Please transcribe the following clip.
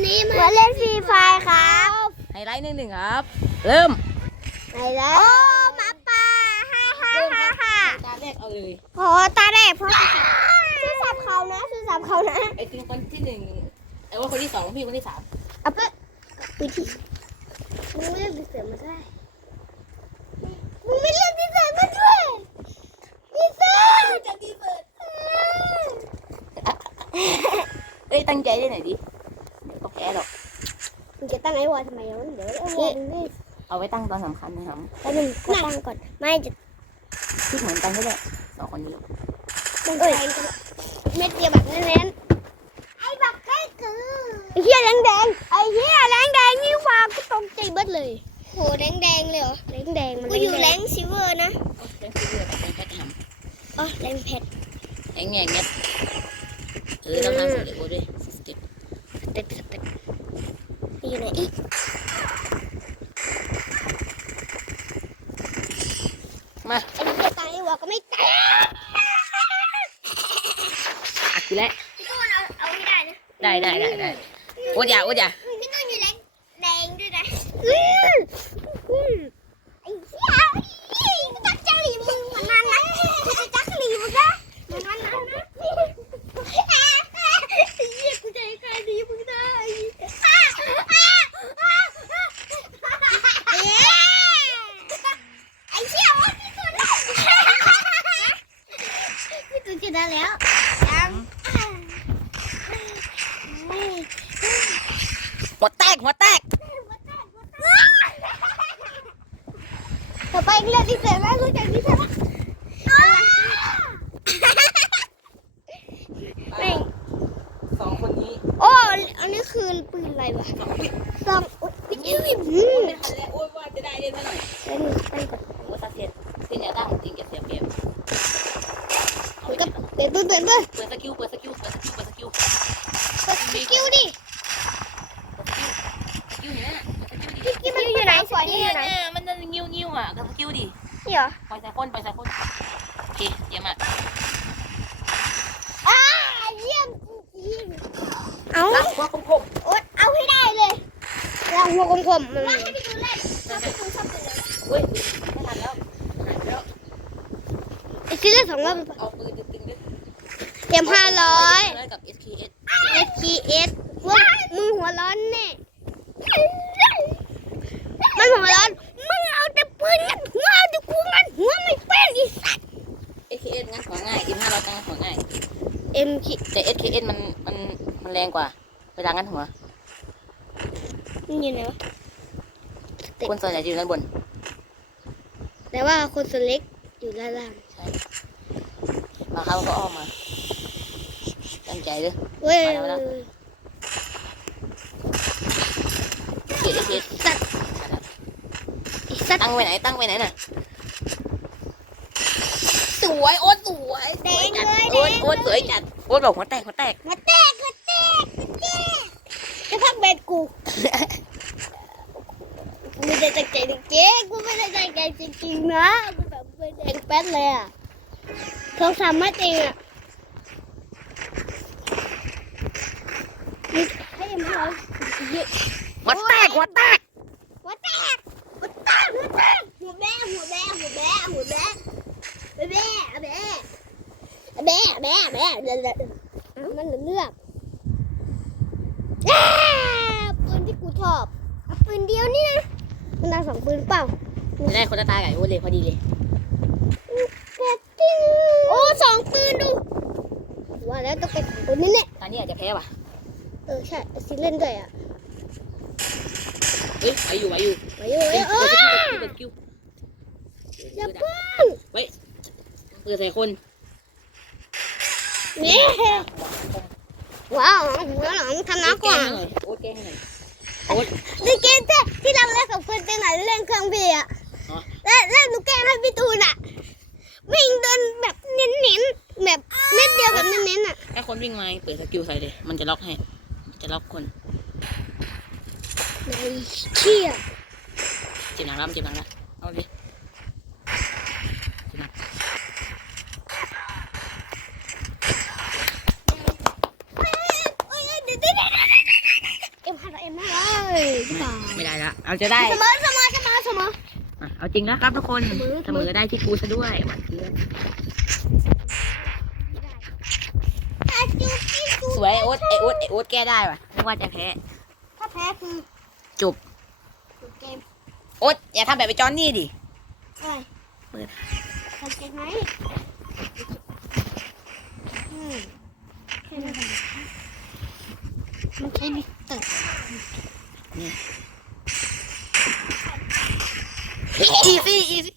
นี่มาเล่นฟรีไฟครับ ไฮไลท์หนึ่งหนึ่งครับ เริ่มไหนแล้วโอ้หมาป่าฮ่าฮ่าเริ่มฮ่าครับฮ่าตาแรกเอาเลยโอ้ตาแดงเพราะชื่อสับเขานะชื่อสับเขานะไอ้ทีมคนที่หนึ่งไอ้ว่าคนที่สองพี่คนที่สามเอาไปวิธีมึงไม่เล่นดีเสือมาได้มึงไม่เล่นดีเสือมาด้วยดีเสือจะดีเสือเอ้ยตั้งใจได้หน่อยดิเดี๋ยวก็แพ้หรอก มึงจะตั้งไอ้วอลทำไมวะเดี๋ยวไอ้วอลมึงเล่นเอาไว้ตั้งตอนสำคัญนะครับแล้วมึงก็ตั้งก่อน ไม่จะที่เหมือนกันก็ได้สองคนนี้ตั้งใจเม็ดเดียวแบบนั้นไอ้บักไก่คือไอ้เหี้ยแดงแดงไอ้เหี้ยแดงแดงนี่ฟ้าก็ตกใจเบิดเลยโหแดงแดงเลยเหรอแดงแดงมันกูอยู่แรงซิเวอร์นะเล่นซีเรียสกับแพ้ทอ๋อแรงเพชรำไอ้เงี้ยเงี้ยเออต้องทำสเต็ปโอ้ด้วยสเต็ปเต็กเต็ก อยู่ไหนอีกมาไอ้เหี้ยตายไอ้วอก็ไม่ตายอัดกูแล้วพี่ตูนเอาเอาไม่ได้นะได้ได้ได้ได้โอ๊ตอย่าโอ๊ตอย่าพี่ตูนอยู่แรงแดงด้วยนะอืมอืมไอ้เหี้ยไอ้จักรลีมึงมันนั่นนะจักรลีมึงนะมันนั่นนะไอ้เหี้ยกูใจใครดีมึงได้ไอ้เหี้ยว่าพี่ตูน พี่ตูนชนะแล้วยังหัวแตกหัวแตกต่อไปเรื่องที่เสร็จแล้วรู้จักที่เสร็จแล้วไม่สองคนนี้โอ้อันนี้คือปืนอะไรวะซองอุ๊ยพี่จิ้วอืมไม่ทันแล้วโอ๊ตว่าจะได้เล่นเท่าไหร่เล่นไปก่อนโอ๊ตซาเซียนเซียนเนี่ยตั้งจริงจะเสียเปรียบเอา ก็อีกเปิดเปิดเปิดเปิดเปิดสกิลเปิดสกิลเปิดสกิลเปิดสกิลเปิดสกิลดิเปิดสกิลสกิลเนี่ยสกิลดิสกิลมันอยู่ไหนสวยนี่อยู่ไหนเนี่ยมันจะงิ้วงิ้วอะกับสกิลดินี่เหรอปล่อยใส่คนปล่อยใส่คนโอเคเยี่ยมอะอ้าเยี่ยมจริงเอารักว่าคมคมโอ๊ตเอาให้ได้เลยเราหัวคมๆมันให้พี่ตูนเล่นถ้าพี่ตูนชอบปืนเฮ้ยไม่ทันแล้วไม่ทันแล้วไอ้ซีเล่นสองรอบเอาปืนตึงๆด้วย เตรียมห้าร้อย กับ SKS SKS ว่ามึงหัวร้อนแน่ มันหัวร้อน มึงเอาแต่ปืนงัดหัวเอาแต่กูงัดหัวไม่เป็นอีสัตว์ SKS งั้นของง่าย M500 ตั้งของง่าย เอ็มคิแต่ SKS มันมันมันแรงกว่าเวลางั้นหัวนี่อยู่ไหนวะ คนส่วนใหญ่จะอยู่ด้านบน แต่ว่าคนส่วนเล็กอยู่ด้านล่าง ใช่บางครั้งมันก็อ้อมมา ตั้งใจเลยเว้ยมาแล้วเกต SKS สัตว์ไอ้สัตว์ตั้งไว้ไหนตั้งไว้ไหนน่ะสวยโอ๊ตสวยแดงเลยโอ๊ตแดงโอ๊ตสวยจัดโอ๊ตบอกหัวแตกหัวแตกมาแตกมาแตกมาแตกจะพักเบ็ดกูกูไม่ได้ตั้งใจจริงๆกูไม่ได้ตั้งใจจริงๆนะกูแบบเบ็ดแดงแป๊ดเลยอะทองสามมาจริงอะ ให้เอ็มห้าร้อยเอะหัวแตกหัวแตกหัวแตกหัวแตกหัวแตกหัวแม่หัวแม่หัวแม่หัวแม่แม่แม่แม่แม่แม่แม่เลือกมันเลือกอ้าปืนที่กูชอบเอาปืนเดียวนี่นะมันได้สองปืนเปล่าไม่ได้คนละตาไก่โอ๊ตเลยพอดีเลยแกติ้งโอ้สองปืนดูว่าแล้วต้องเป็นของปืนนี่แหละตอนนี้อาจจะแพ้ว่ะเออใช่ซิเล่นด้วยอะเฮ้ยไหวอยู่ไหวอยู่ไปอยู่ไปเฮ้ยอยู่เอเปิดอสกิลเปิดสกิลอย่าเปิดเพิ่งเปิดใส่คนนี่ว้าวหัวหลังทำน้ำกว่าโอ๊ตแก้ให้หน่อยโอ๊ตในเกมที่ที่เราเล่นกับเพื่อนเต้นไหนเล่นเครื่องพี่อะอ๋อและและหนูแกล้งให้พี่ตูนอะวิ่งเดินแบบเน้นๆแบบเม็ดเดียวแบบเน้นๆอะถ้าคนวิ่งมาเปิดสกิลใส่เลยมันจะล็อกให้ จะล็อกคนไอ้เชี่ยเจ็บหนักแล้วมันเจ็บหนักแล้วเอาดิเจ็บหนักเอ้ยเดี๋ยวเดี๋ยวเดี๋ยวเดี๋ยวเดี๋ยวเอ็มเปล่าไม่ได้ละเอาจะได้เสมอเสมอเสมอเสมออะเอาจริงแล้วครับทุกคนเสมอเสมอได้ที่กูซะด้วยหวานเพื่อน ถ้าจูกี้จู ส วยไอ้โอ๊ตไอโอ๊ตไอโอ๊ตแก้ได้ว่ะนึกว่าจะแพ้ ถ้าแพ้คือจบ จบเกมโอ๊ตอย่าทำแบบไปจอนนี่ดิอะไรเปิด ทำเกมไหมอืมแค่นั้นมันใช้ลิกเตอร์อีซี่อีซี่